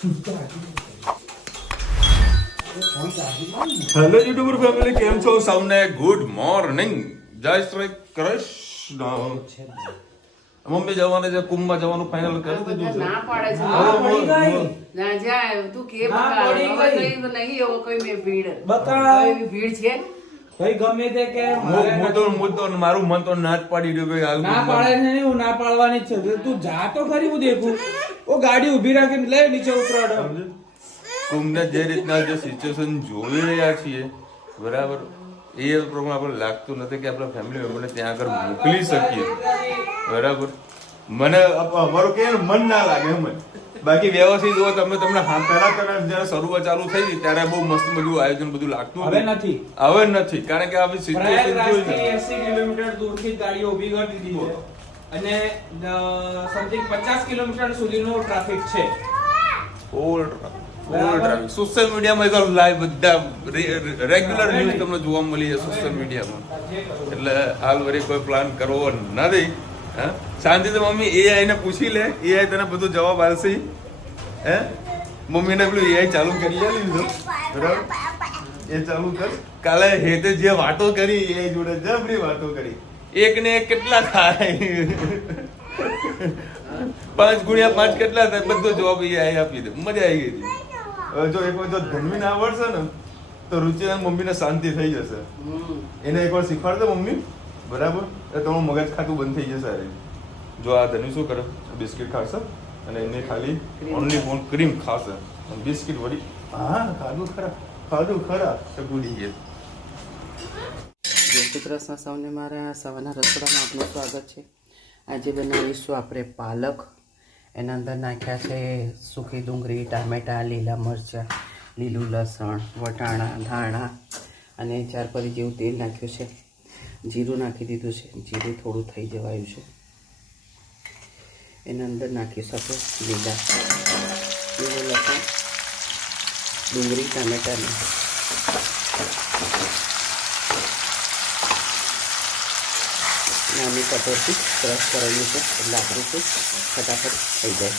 Hello YouTuber family, કેમ છો? સૌને ગુડ મોર્નિંગ, જય શ્રી કૃષ્ણ. મમ્મી જવાને છે, કુંભમાં જવાનું ફાઇનલ કરી દીધું છે. ના પાડે છે. હા, પડી ગઈ. ના જાય તું કે ના, બતાવ. પડી હવે ગઈ. તો નહીં એવો કોઈ મેં ભીડ બતાવ. એવી ભીડ છે. ભાઈ ગમે તે કે હું તો મારું મન તો ના જ પાડી રહ્યું ભાઈ. હાલ ના પાડે છે નહીં, હું ના પાડવાની જ છે. તું જા તો ખરી, હું દેખું. ઓ ગાડી ઊભી રાખીને લઈ નીચે ઉતરાડો. કુંભને જે રીતના જે સિચ્યુએશન જોઈ રહ્યા છીએ, બરાબર, એ પ્રમાણે આપણે લાગતું નથી કે આપણા ફેમિલી મેમ્બરને ત્યાં આગળ મોકલી શકીએ, બરાબર. મને અમારું કે મન ના લાગે એમ. બાકી વ્યવસ્થિત હોય તમે તમને પહેલા જયારે શરૂઆત ચાલુ થઈ હતી ત્યારે બહુ મસ્ત બધું આયોજન બધું લાગતું હવે હતું. નથી. હવે નથી, કારણ કે આવી સિચ્યુએશન જોઈ પ્રયાગરાજથી ને 80 કિલોમીટર દૂરથી ગાડીઓ ઊભી કરી દીધી છે અને સમથિંગ 50 કિલોમીટર સુધીનો ટ્રાફિક છે. ઓલ ટ્રાફિક સોશિયલ મીડિયામાં એક લાઈવ બધા રેગ્યુલર ન્યૂઝ તમને જોવા મળી છે સોશિયલ મીડિયામાં. એટલે હાલ વળી કોઈ પ્લાન કરવો નથી. હા, શાંતિથી મમ્મી એઆઈ ને પૂછી લે, એઆઈ તને બધું જવાબ આપશે. હે, મમ્મીને પેલું એઆઈ ચાલુ કરી લીધું, બરાબર, એ ચાલુ કર. કાલે હેતે જે વાતો કરી એઆઈ જોડે જબરી વાતો કરી. એક ને એક કેટલા થાય, 5 ગુણ્યા 5 કેટલા થાય, બધો જવાબ એઆઈ આપી દે. મજા આવી ગઈ હતી. હવે જો એક વાર જો ધન્વી ના આવડશે ને તો રુચિના મમ્મીને શાંતિ થઈ જશે. એને એકવાર શીખવાડ દે મમ્મી, બરાબર, એટલે તમારું મગજ ખાતું બંધ થઈ જશે. અરે જો આ ધન્વી શું કરે, બિસ્કિટ ખાશે અને એને ખાલી ઓનલી ફોન ક્રીમ ખાશે, બિસ્કિટ વળી હા ખાધું ખરા તો ભૂલી ગયા. જય શ્રી કૃષ્ણ સૌને. મારા સવારના રસોડામાં આપનું સ્વાગત છે. આજે બનાવીશું આપણે પાલક. એના અંદર નાખ્યા છે સૂકી ડુંગળી, ટામેટાં, લીલા મરચાં, લીલું લસણ, વટાણા, ધાણા અને 4 પરી જેવું તેલ નાખ્યું છે. જીરું નાખી દીધું છે. જીરું થોડું થઈ જવાયું છે. એના અંદર નાખીશું આપણે લીલું લસણ, ડુંગળી, ટામેટાં નાની કટોરથી ક્રશ કરેલું છે એટલે આપણું શું ફટાફટ થઈ જાય.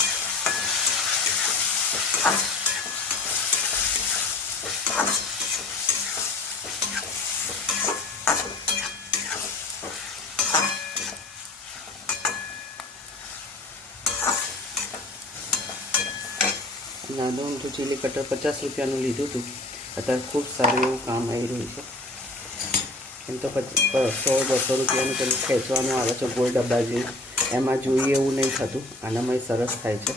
નાનું ઊંધું ચીલી કટર 50 રૂપિયાનું લીધું હતું. અત્યારે ખૂબ સારું એવું કામ આવી રહ્યું છે. એમ તો 100-200 રૂપિયાનું પેલું ખેંચવાનું આવે છે ગોળ ડબ્બા જેવું, એમાં જોઈએ એવું નહીં થતું. આનામાં સરસ થાય છે.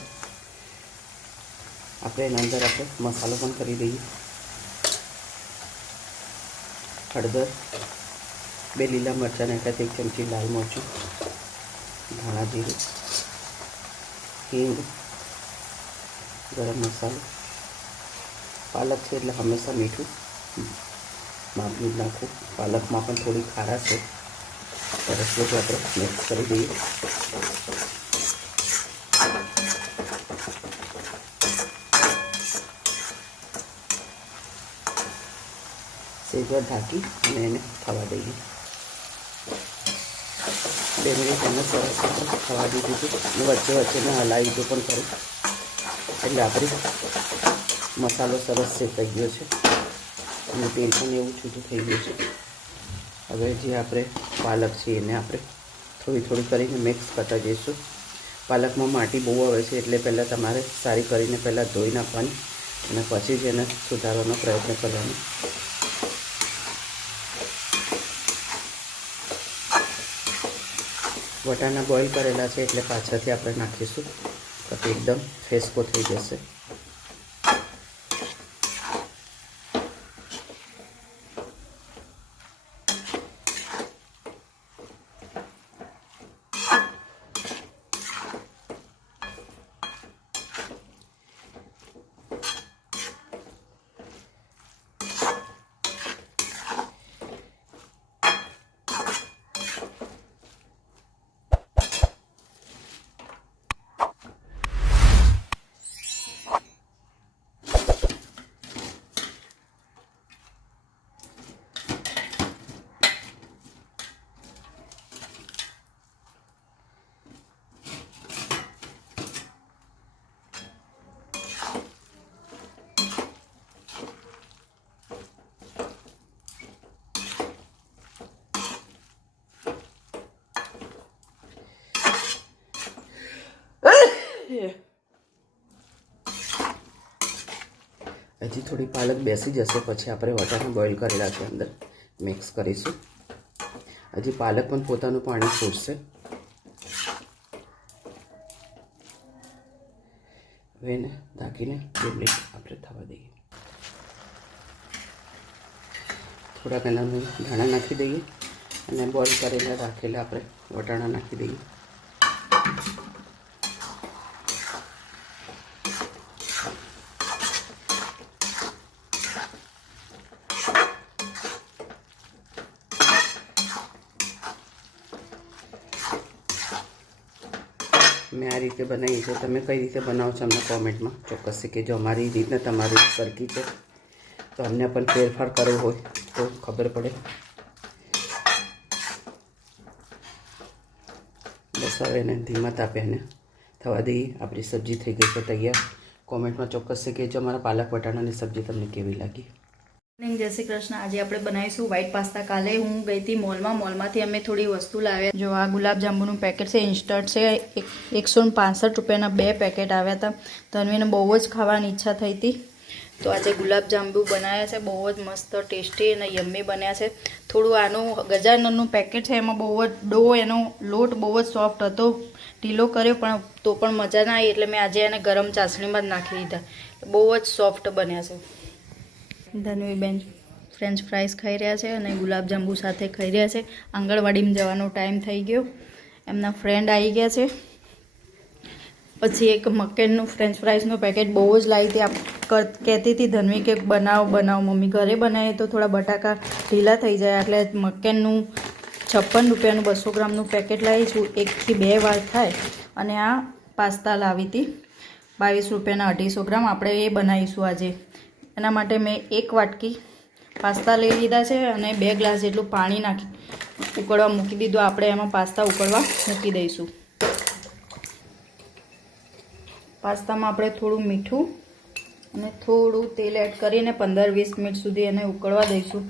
આપણે એના અંદર આપણે મસાલો પણ કરી દઈએ. હળદર, 2 લીલા મરચાં નાખ્યા, 1 ચમચી લાલ મરચું, ધાણા જીરું, હિંગ, ગરમ મસાલો. પાલક છે એટલે હંમેશા મીઠું માપનું જ નાખવું. પાલકમાં પણ થોડી ખારાશ છે. સરસ રીતે આપણે મિક્સ કરી દઈએ. સેજવાર ઢાંકી અને એને થવા દઈએ. 2 મિનિટ એને સરસ થવા દીધું હતું. વચ્ચે મેં હલાવી દીધું પણ ખરું, એટલે આપણી મસાલો સરસ શેકાઈ ગયો છે અને તેલ પણ એવું છૂટું થઈ ગયું છે. હવે જે આપણે પાલક છે એને આપણે થોડી કરીને મિક્સ કરતા જઈશું. પાલકમાં માટી બહુ આવે છે એટલે પહેલાં તમારે સારી કરીને પહેલાં ધોઈ નાખવાની અને પછી જ એને સુધારવાનો પ્રયત્ન કરવાનો. વટાણા બોઇલ કરેલા છે એટલે પાછળથી આપણે નાખીશું તો એકદમ ફેસકો થઈ જશે. હજી થોડી પાલક બેસી જશે પછી આપણે વટાણા બોઇલ કરેલા છે અંદર મિક્સ કરીશું. હજી પાલક પણ પોતાનું પાણી છોડશે. હવે એને ઢાંકીને 2 મિનિટ આપણે થવા દઈએ. થોડાક એના ધાણા નાખી દઈએ અને બોઇલ કરેલા રાખેલા આપણે વટાણા નાખી દઈએ. મેં આ રીતે બનાવી છે. તમે કઈ રીતે બનાવો છો અમને કોમેન્ટમાં ચોક્કસથી કહેજો. અમારી રીતને તમારી સરખી છે તો અમને પણ ફેરફાર કરવો હોય તો ખબર પડે. બસ હવે એને ધીમા તાપે એને થવા દઈએ. આપણી સબ્જી થઈ ગઈ છે તૈયાર. કોમેન્ટમાં ચોક્કસથી કહેજો અમારા પાલક વટાણાની સબ્જી તમને કેવી લાગી. જય શ્રી કૃષ્ણ. આજે આપણે બનાવીશું વ્હાઈટ પાસ્તા. કાલે હું ગઈ હતી મોલમાંથી અમે થોડી વસ્તુ લાવ્યા. જો આ ગુલાબજાંબુનું પેકેટ છે, ઇન્સ્ટન્ટ છે. 165 રૂપિયાના 2 પેકેટ આવ્યા હતા. તન્વીને બહુ જ ખાવાની ઈચ્છા થઈ હતી તો આજે ગુલાબજાંબુ બનાવ્યા છે. બહુ જ મસ્ત ટેસ્ટી અને યમ્મી બન્યા છે. થોડું આનું ગજાનનનું પેકેટ છે એમાં બહુ જ એનો લોટ બહુ જ સોફ્ટ હતો. ઢીલો કર્યો પણ તો પણ મજા ના આવી એટલે મેં આજે એને ગરમ ચાસણીમાં જ નાખી દીધા. બહુ જ સોફ્ટ બન્યા છે. ધનવીબેન ફ્રેન્ચ ફ્રાઈઝ ખાઈ રહ્યા છે અને ગુલાબજાંબુ સાથે ખાઈ રહ્યા છે. આંગણવાડીમાં જવાનો ટાઈમ થઈ ગયો. એમના ફ્રેન્ડ આવી ગયા છે. પછી એક મકેનનું ફ્રેન્ચ ફ્રાઈઝનું પેકેટ બહુ જ લાવી હતી. કહેતી હતી ધનવી કે બનાવો મમ્મી. ઘરે બનાવીએ તો થોડા બટાકા ઢીલા થઈ જાય એટલે મકેનનું 56 રૂપિયાનું 200 ગ્રામનું પેકેટ લાવી છું. 1 થી 2 વાર થાય. અને આ પાસ્તા લાવી હતી 22 રૂપિયાના 250 ગ્રામ. આપણે એ બનાવીશું આજે. એના માટે મેં 1 વાટકી પાસ્તા લઈ લીધા છે અને 2 ગ્લાસ જેટલું પાણી નાખી ઉકળવા મૂકી દીધું. આપણે એમાં પાસ્તા ઉકળવા મૂકી દઈશું. પાસ્તામાં આપણે થોડું મીઠું અને થોડું તેલ એડ કરીને 15-20 મિનિટ સુધી એને ઉકળવા દઈશું.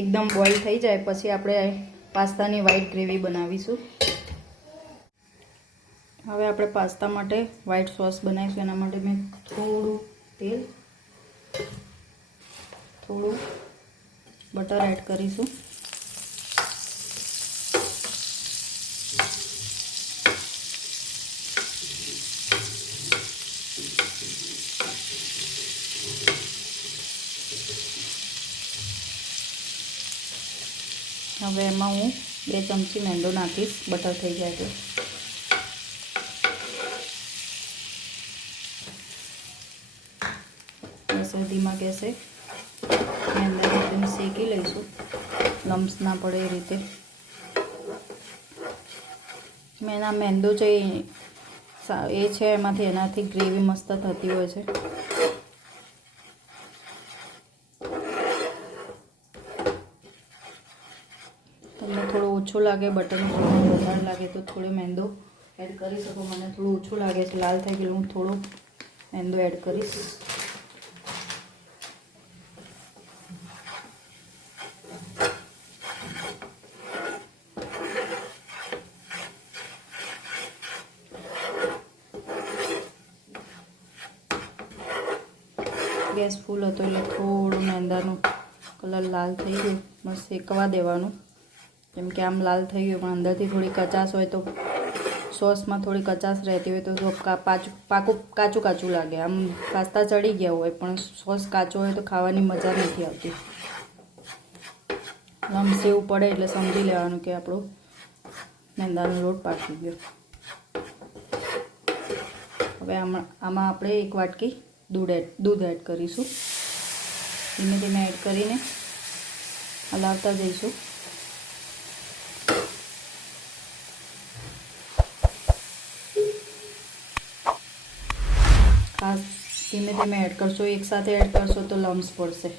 એકદમ બોઇલ થઈ જાય પછી આપણે પાસ્તાની વ્હાઈટ ગ્રેવી બનાવીશું. હવે આપણે પાસ્તા માટે વ્હાઈટ સોસ બનાવીશું. એના માટે મેં થોડું તેલ, થોડું બટર એડ કરીશું. હવે એમાં હું 2 ચમચી મેંદો નાખીશ બટર થઈ જાય તો. ધીમા ગેસે મેંદાને એકદમ શેકી લઈશું. લમ્સ ના પડે એ રીતે. મેં આ મેંદો જે એ છે એમાંથી એનાથી ગ્રેવી મસ્ત થતી હોય છે. તમને થોડો ઓછો લાગે, બટરનું પ્રમાણ વધારે લાગે તો થોડો મેંદો એડ કરી શકો. મને થોડું ઓછું લાગે છે, લાલ થઈ ગયેલું. હું થોડો મેંદો એડ કરીશ. ગેસ ફૂલ હતો એટલે થોડું મેંદાનું કલર લાલ થઈ ગયું. બસ શેકવા દેવાનું. જેમ કે આમ લાલ થઈ ગયું પણ અંદરથી થોડી કચાશ હોય તો સોસમાં થોડી કચાશ રહેતી હોય તો કાચું લાગે. આમ પાસ્તા ચડી ગયા હોય પણ સોસ કાચો હોય તો ખાવાની મજા નથી આવતી. લમ્સ એવું પડે એટલે સમજી લેવાનું કે આપણો મેંદાનો લોટ પાકી ગયો. હવે આમાં આપણે 1 વાટકી દૂધ એડ કરીશું. ધીમે ધીમે એડ કરીને હલાવતા જઈશું. ખાસ ધીમે ધીમે એડ કરશો. એકસાથે એડ કરશો તો લમ્સ પડશે.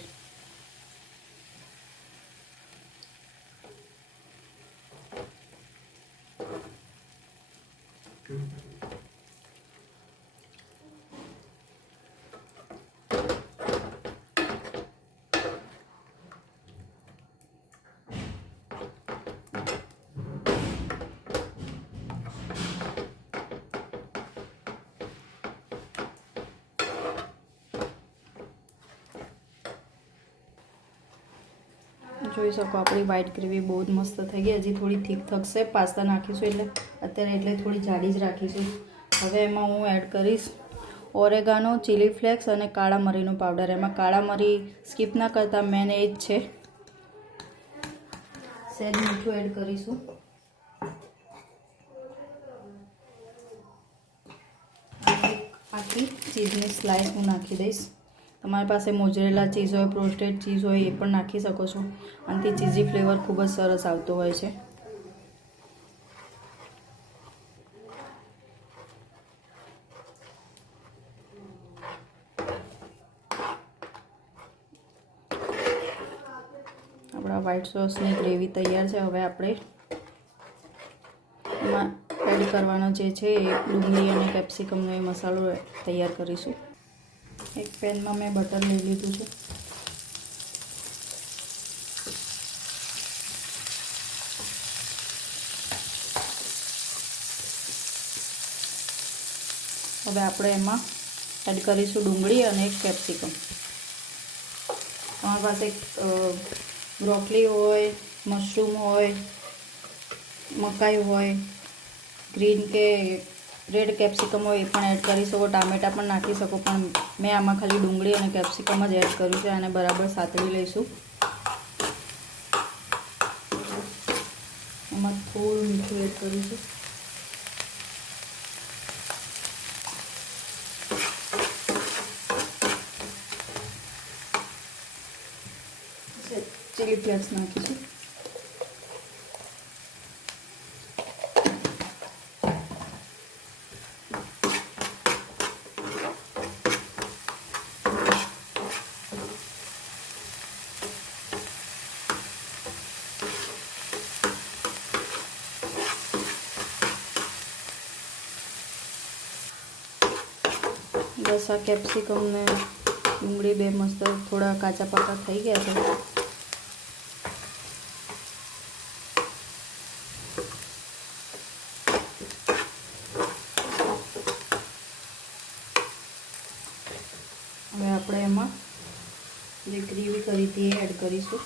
જોઈ શકો આપણી વ્હાઈટ ગ્રેવી બહુ જ મસ્ત થઈ ગઈ. હજી થોડી થીક થશે, પાસ્તા નાખીશું એટલે થોડી જાડી જ રાખીશું. હવે એમાં હું એડ કરીશ ઓરેગાનો, ચીલી ફ્લેક્સ અને કાળા મરીનો પાવડર. એમાં કાળા મરી સ્કીપ ના કરતા મેન એ જ છે. સહેજ મીઠું એડ કરીશું. આખી ચીઝની સ્લાઇસ હું નાખી દઈશ. તમારી પાસે મોઝરેલા ચીઝ હોય, પ્રોસ્ટેડ ચીઝ હોય એ પણ નાખી શકો છો. આનાથી ચીઝી ફ્લેવર ખૂબ જ સરસ આવતો હોય છે. આપણા વ્હાઈટ સોસની ગ્રેવી તૈયાર છે. હવે આપણે એમાં એડ કરવાનો જે છે એ ડુંગળી અને કેપ્સિકમનો એ મસાલો તૈયાર કરીશું. એક પેનમાં મેં બટર લઈ લીધું છે. હવે આપણે એમાં એડ કરીશું ડુંગળી અને એક કેપ્સિકમ. તમારી પાસે બ્રોકલી હોય, મશરૂમ હોય, મકાઈ હોય, ગ્રીન કે રેડ કેપ્સિકમ હોય એ પણ એડ કરી શકો. ટામેટાં પણ નાખી શકો, પણ મેં આમાં ખાલી ડુંગળી અને કેપ્સિકમ જ એડ કર્યું છે. આને બરાબર સાતળી લઈશું. એમાં થોડું મીઠું એડ કરીશું. ચીલી ફ્લેક્સ નાખીશું. બસ આ કેપ્સિકમ ને ડુંગળી બે મસ્ત થોડા કાચા પાકા થઈ ગયા છે. હવે આપણે એમાં જે ગ્રેવી કરી હતી એ એડ કરીશું.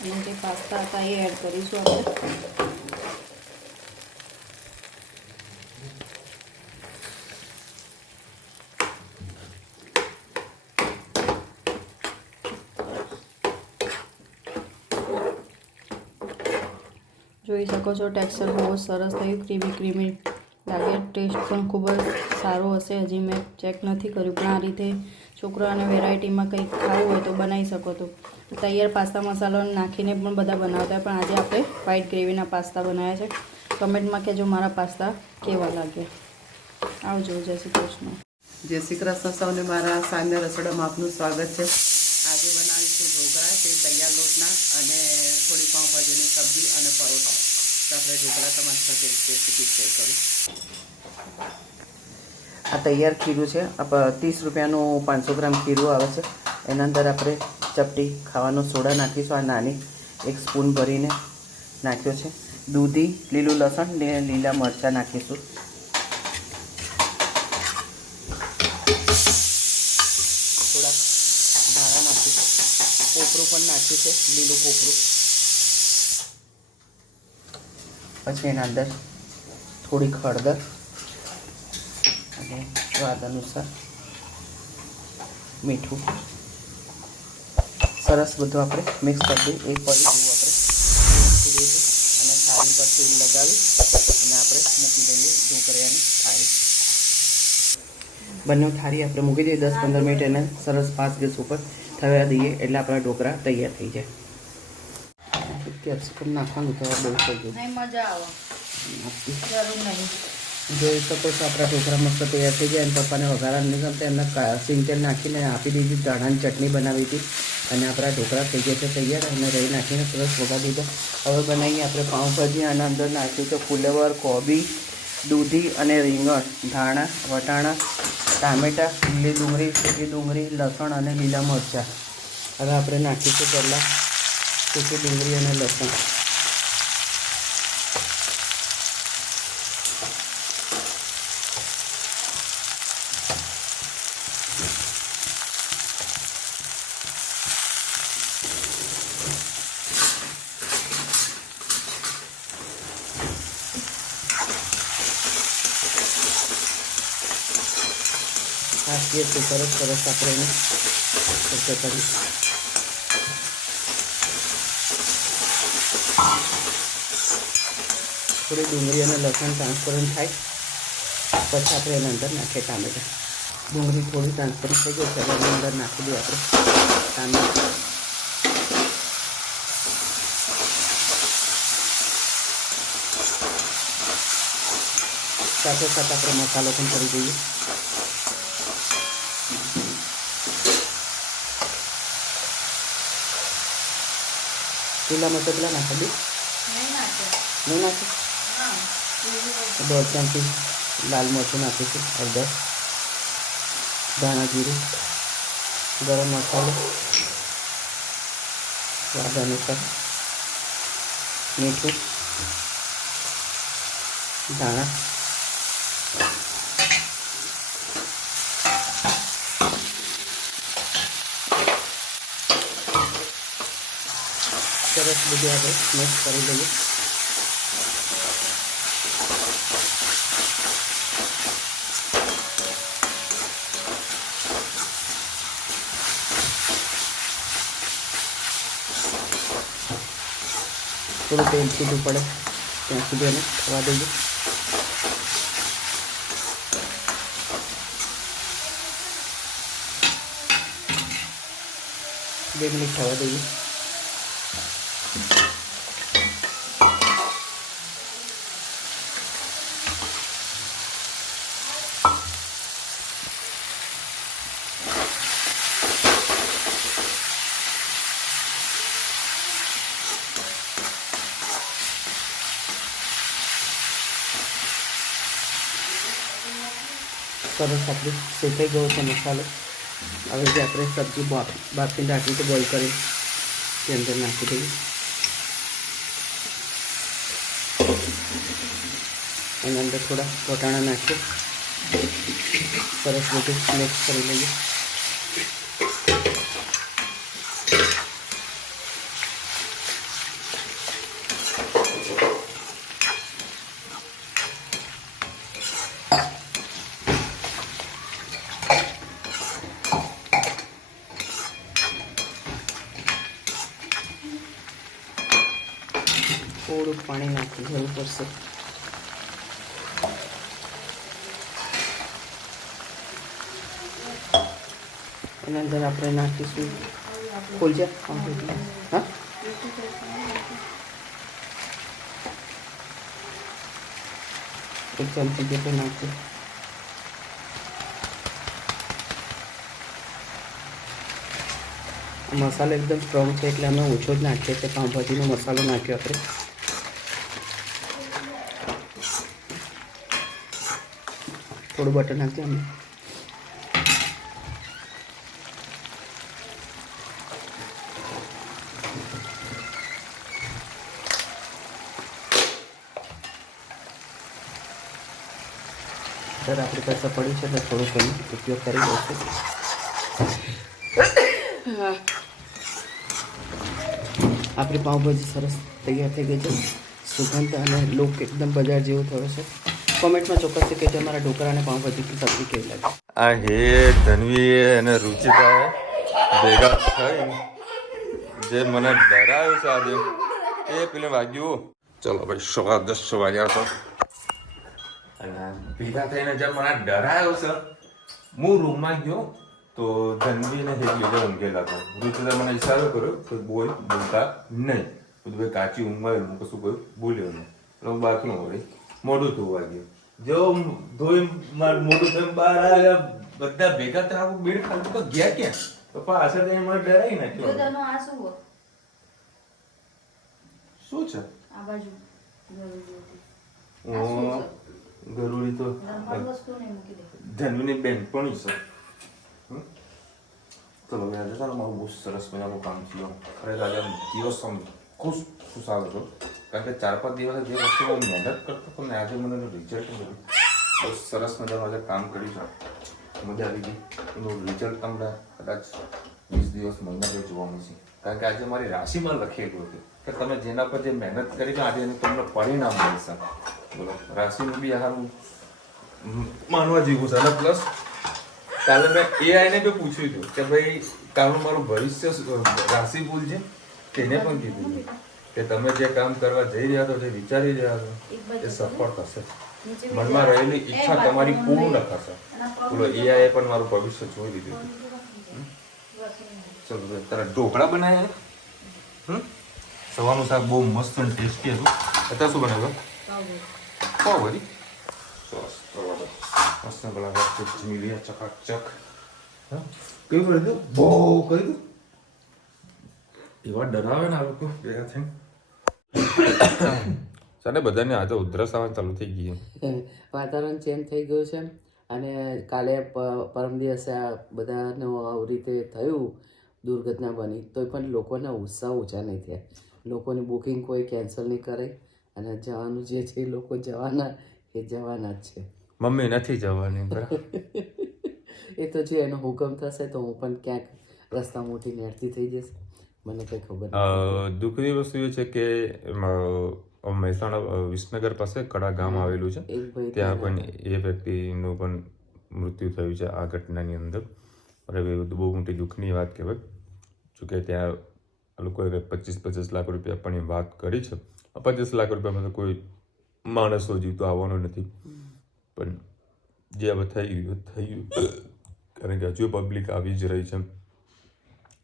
અને જે પાસ્તા હતા એ એડ કરીશું આપણે. જોઈ શકો છો ટેક્સચર બહુ સરસ થયું, ક્રીમી લાગે. ટેસ્ટ પણ ખૂબ જ સારો હશે. હજી મેં ચેક નથી કર્યું, પણ આ રીતે છોકરાઓને વેરાયટીમાં કંઈક ખાવું હોય તો બનાવી શકો. તો તૈયાર પાસ્તા મસાલો નાખીને પણ બધા બનાવતા હોય, પણ આજે આપણે વ્હાઈટ ગ્રેવીના પાસ્તા બનાવ્યા છે. કમેન્ટમાં કહેજો મારા પાસ્તા કેવા લાગ્યા. આવજો. જય શ્રી કૃષ્ણ. જય શ્રી કૃષ્ણ સૌને. મારા સાંજના રસોડામાં આપનું સ્વાગત છે. આજે બનાવીશું ઢોકળા, તે તૈયાર લોટના, અને થોડી પાઉંભાજીની સબ્જી અને પરોઠા. તો આપણે ઢોકળા તમારી સાથે રેસીપી શેર કરું. આ તૈયાર ખીરું છે. 30 રૂપિયાનું 500 ગ્રામ ખીરું આવે છે. એના અંદર આપણે ચપટી ખાવાનો સોડા નાખીશું. આ નાની 1 સ્પૂન ભરીને નાખ્યો છે. દૂધી, લીલું લસણ ને લીલા મરચાં નાખીશું. થોડાક ધાણા નાખીશું. કોપરું પણ નાખ્યું છે, લીલું કોપરું. પછી એના અંદર થોડીક હળદર અને સ્વાદ અનુસાર મીઠું. સરસ બધું આપણે મિક્સ કરી દઈએ. એક પડી જેવું આપણે મૂકી દઈશું અને થાળી પર તેલ લગાવી અને આપણે મૂકી દઈએ ઢોકળિયાની થાળી. બંને થાળી આપણે મૂકી દઈએ. 10-15 મિનિટ એને સરસ ફાસ્ટ ગેસ ઉપર થવા દઈએ એટલે આપણા ઢોકળા તૈયાર થઈ જાય. કેપ્સિકમ નાખવાનું તો બહુ થઈ ગયું. નહીં મજા આવે, જરૂર નહીં. જોઈ શકો છો આપણા ઢોકળા મસ્ત તૈયાર થઈ ગયા. અને પપ્પાને વઘારા નહીં ગમતા, એમને સિંગ તેલ નાખીને આપી દીધી. ધાણાની ચટણી બનાવી હતી અને આપણા ઢોકળા થઈ ગયા છે તૈયાર. અને રહી નાખીને સરસ વઘાર દીધો. હવે બનાવીએ આપણે પાઉંભાજી. આના અંદર નાખ્યું છે ફુલેવર, કોબી, દૂધી અને રીંગણ, ધાણા, વટાણા, ટામેટાં, લીલી ડુંગળી, સૂકી ડુંગળી, લસણ અને લીલા મરચાં. હવે આપણે નાખીશું પહેલાં સૂકી ડુંગળી અને લસણ. નાખીએ તો સરસ સરસ આપણે એને સર્વ કરી. થોડી ડુંગળી અને લસણ ટ્રાન્સપરન્ટ થાય પછી આપણે એના અંદર નાખીએ ટામેટાં. ડુંગળી થોડી ટ્રાન્સપરન્ટ થઈ ગઈ છે, હવે એની અંદર નાખી દઈએ આપણે ટામેટાં. સાથે સાથે આપણે મસાલો પણ કરી દઈએ. લીલા મરચાં પેલા નાખી દઈએ, નહીં નાખે? 1.5 ચમચી લાલ મરચું નાખીશું, હળદર, ધાણા જીરું, ગરમ મસાલો, સ્વાદ અનુસાર મીઠું, ધાણા, સરસ બધું આપણે મિક્સ કરી લઈએ. થોડું તેલ છૂટું પડે ત્યાં સુધી એને થવા દઈએ. 2 મિનિટ થવા દઈએ. સરસ આપણે શેકાઈ ગયો છે મસાલો. હવે જે આપણે સબ્જી બાફીને રાખી તો બોઇલ કરી તે અંદર નાખી દઈએ. એના અંદર થોડા વટાણા નાખીએ, સરસ બધું મિક્સ કરી લઈએ. થોડુંક પાણી નાખી જરૂર પડશે. એના અંદર આપણે નાખીશું ખોલજા. હા, એક ચમચી જેટલું નાખીએ. મસાલો એકદમ સ્ટ્રોંગ છે એટલે અમે ઓછો જ નાખીએ છીએ. પાઉંભાજીનો મસાલો નાખ્યો આપણે. થોડું બટર નાખીએ અમે. સર આપણી પાસે પડી છે એટલે થોડુંક એનો ઉપયોગ કરી દઈશું. આપણી પાઉંભાજી સરસ તૈયાર થઈ ગઈ છે. સુગંધ અને લુક એકદમ બજાર જેવો થયો છે. કોમેન્ટમાં ચોક્કસ કે તમારા ઢોકળા અને પાઉંભાજીની સબ્જી કેવી લાગે. આ હે ધનવી અને રુચિતા ભેગા થઈને જે મને ડરાયો છે આજે એ પેલે વાગ્યું. ચલો ભાઈ 10:15 વાગ્યા તો અને ભેગા થઈને જે મને ડરાયો છે. હું રૂમમાં ગયો તો ધનવીને હેગી ઊંઘેલા હતા. રુચિતા મને ઈશારો કર્યો કે બોલતા નહીં. બધું કાચી ઊંઘમાં હું કશું કોઈ બોલ્યો નહીં. એટલે હું બાથરૂમ વળી મોઢું ધોવા ગયો. જો ધોઈ મારું મોઢું ધોઈને બહાર આવ્યા બધા ભેગા થયા બેડ ખાલી તો ગયા ક્યાં? પપ્પા આસર જઈને મને ડરાઈ નાખ્યો. શું છે ગરુડી તો ધનવીની બેનપણી છે. ચલો આજે ચાલો મારું બહુ સરસ મજાનું કામ થયું. ખરેખર આજે દિવસ ખુશ ખુશાલ હતો કારણ કે 4-5 દિવસ જે વસ્તુ હું મહેનત કરતો હતો ને આજે મને રિઝલ્ટ મળ્યું. બહુ સરસ મજાનું આજે કામ કર્યું છે. મજા આવી ગઈ. એનું રિઝલ્ટ તમને કદાચ 20 દિવસ મહિના પર જોવા મળશે. કારણ કે આજે મારી રાશિમાં લખેલું હતું કે તમે જેના પર જે મહેનત કરી છે આજે એનું તમને પરિણામ મળશે. બોલો રાશિનું બી આ માનવા જેવું છે. અને પ્લસ કાલે મેં AI ને બી પૂછ્યું હતું કે ભાઈ કાલનું મારું ભવિષ્ય રાશિ ભૂલ છે તેને પણ કીધું છે કે તમે જે કામ કરવા જઈ રહ્યા છો જે વિચારી રહ્યા છો એ સફળ થશે મનમાં રહેલી ઈચ્છા તમારી પૂર્ણ થશે બોલો AI એ પણ મારું ભવિષ્ય જોઈ લીધું હતું. ચલો તારા ઢોકળા બનાવ્યા સવારનું શાક બહુ મસ્ત અને ટેસ્ટી હતું. અત્યારે શું બનાવ્યું? પાવભાજી. સરસ મસ્ત પેલા ચીમીલિયા ચકાચક. કેવું કર્યું? બહુ કર્યું. એવા ડરાવે ને આ લોકો ભેગા થઈને. સાને બધાને આજે ઉધરસ આવવાનું ચાલુ થઈ ગઈ છે. વાતાવરણ ચેન્જ થઈ ગયું છે અને કાલે પરમ દિવસે આ બધાનું આવી રીતે થયું દુર્ઘટના બની તો પણ લોકોના ઉત્સાહ ઓછા નહીં થયા. લોકોની બુકિંગ કોઈ કેન્સલ નહીં કરે અને જવાનું જે છે એ લોકો જવાના એ જવાના જ છે. મમ્મી નથી જવાની બરાબર. એ તો જો એનો હુકમ થશે તો હું પણ ક્યાંક રસ્તા મોટી નેડતી થઈ જશે મને કંઈ ખબર નથી. દુઃખની વસ્તુ એ છે કે મહેસાણા વિસનગર પાસે કડા ગામ આવેલું છે એક ભાઈ ત્યાં પણ એ વ્યક્તિનું પણ મૃત્યુ થયું છે આ ઘટનાની અંદર. બરાબર બહુ મોટી દુઃખની વાત કહેવાય. જોકે ત્યાં લોકોએ 25 લાખ રૂપિયા પણ એ વાત કરી છે. 25 લાખ રૂપિયામાં તો કોઈ માણસો જીવતો આવવાનો નથી પણ જે હવે થયું કારણ કે હજુ પબ્લિક આવી જ રહી છે.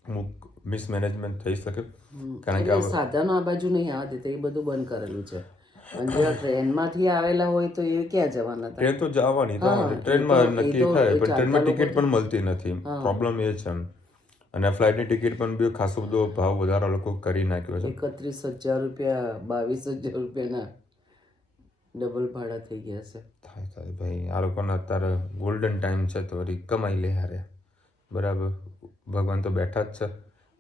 અમુક મિસમેનેજમેન્ટ થઈ શકે કારણ કે સાધનો આ બાજુ નહીં આવવા દેતા એ બધું બંધ કરેલું છે પણ જો ટ્રેનમાંથી આવેલા હોય તો એ ક્યાં જવાના હતા? ટ્રેન તો જવાની ટ્રેનમાં નક્કી થાય પણ ટ્રેનમાં ટિકિટ પણ મળતી નથી. પ્રોબ્લેમ એ છે અને ફ્લાઇટની ટિકિટ પણ બી ખાસો બધો ભાવ વધારા લોકો કરી નાખ્યો છે. 31,000 રૂપિયા 22,000 રૂપિયાના ડબલ ભાડા થઈ ગયા છે. થાય ભાઈ આ લોકોના અત્યારે ગોલ્ડન ટાઈમ છે તો વળી કમાઈ લે હારે બરાબર. ભગવાન તો બેઠા જ છે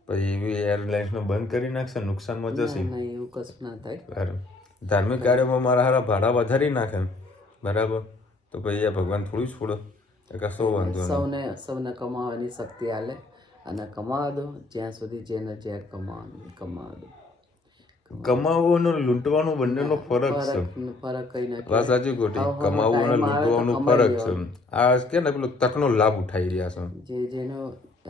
પછી એવી એરલાઇન્સમાં બંધ કરી નાખશે નુકસાનમાં જશે. એવું કશું ના થાય. બરાબર ધાર્મિક કાર્યમાં મારા હારા ભાડા વધારી નાખે બરાબર તો પછી આ ભગવાન થોડું છોડો કશો વાંધો નહીં. સૌને કમાવાની શક્તિ આલે અને કમાવા દો જ્યાં સુધી જેને જે કમાવાનું કમાવા દો. કમાવવાનો લૂંટવાનો બંનેનો ફરક છે. ફરક કઈ નથી. વાત સાચી ખોટી કમાવવું અને લૂંટવાનો ફરક છે. આ કે ને પેલો તકનો લાભ ઉઠાઈ રહ્યા છે.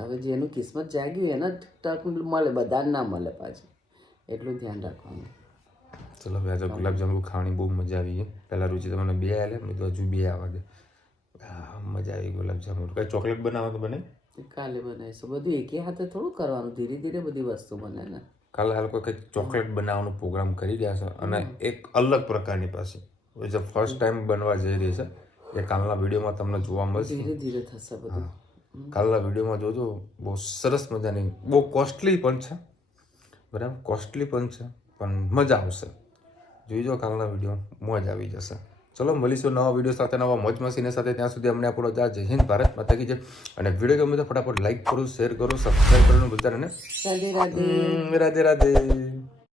હવે જેનું કિસ્મત જાગ્યું એને તક મળે બધાને ના મળે પાછું એટલું ધ્યાન રાખવાનું. ચલો હવે આજે ગુલાબજાંબુ ખાવાની બહુ મજા આવી ગઈ. પહેલાં રુચિ તમને 2 આલે મેં તો હજુ 2 આવવા દે. મજા આવી ગુલાબજાંબુ. કઈ ચોકલેટ બનાવો તો બને કાલે બનાવીશું. બધું એકે હાથે થોડું કરવાનું ધીરે ધીરે બધી વસ્તુ બને ને. કાલે આ લોકો કંઈક ચોકલેટ બનાવવાનો પ્રોગ્રામ કરી રહ્યા છે અને એક અલગ પ્રકારની પાસે જે ફર્સ્ટ ટાઈમ બનવા જઈ રહી છે એ કાલના વિડીયોમાં તમને જોવા મળશે. ધીરે ધીરે થશે બધું. કાલના વિડીયોમાં જોજો બહુ સરસ મજાની બહુ કોસ્ટલી પણ છે બરાબર કોસ્ટલી પણ છે પણ મજા આવશે. જોઈજો કાલના વિડીયો મોજ આવી જશે. ચલો મળીશું નવા વિડીયો સાથે નવા મોજ મસીને સાથે. ત્યાં સુધી અમને આપણો જય હિન્દ ભારત માતા કી જય. અને વિડીયો ગમે તો ફટાફટ લાઈક કરો શેર કરો સબસ્ક્રાઈબ કરવાનું ભૂલતા નહીં. રાધે રાધે. રાધે રાધે.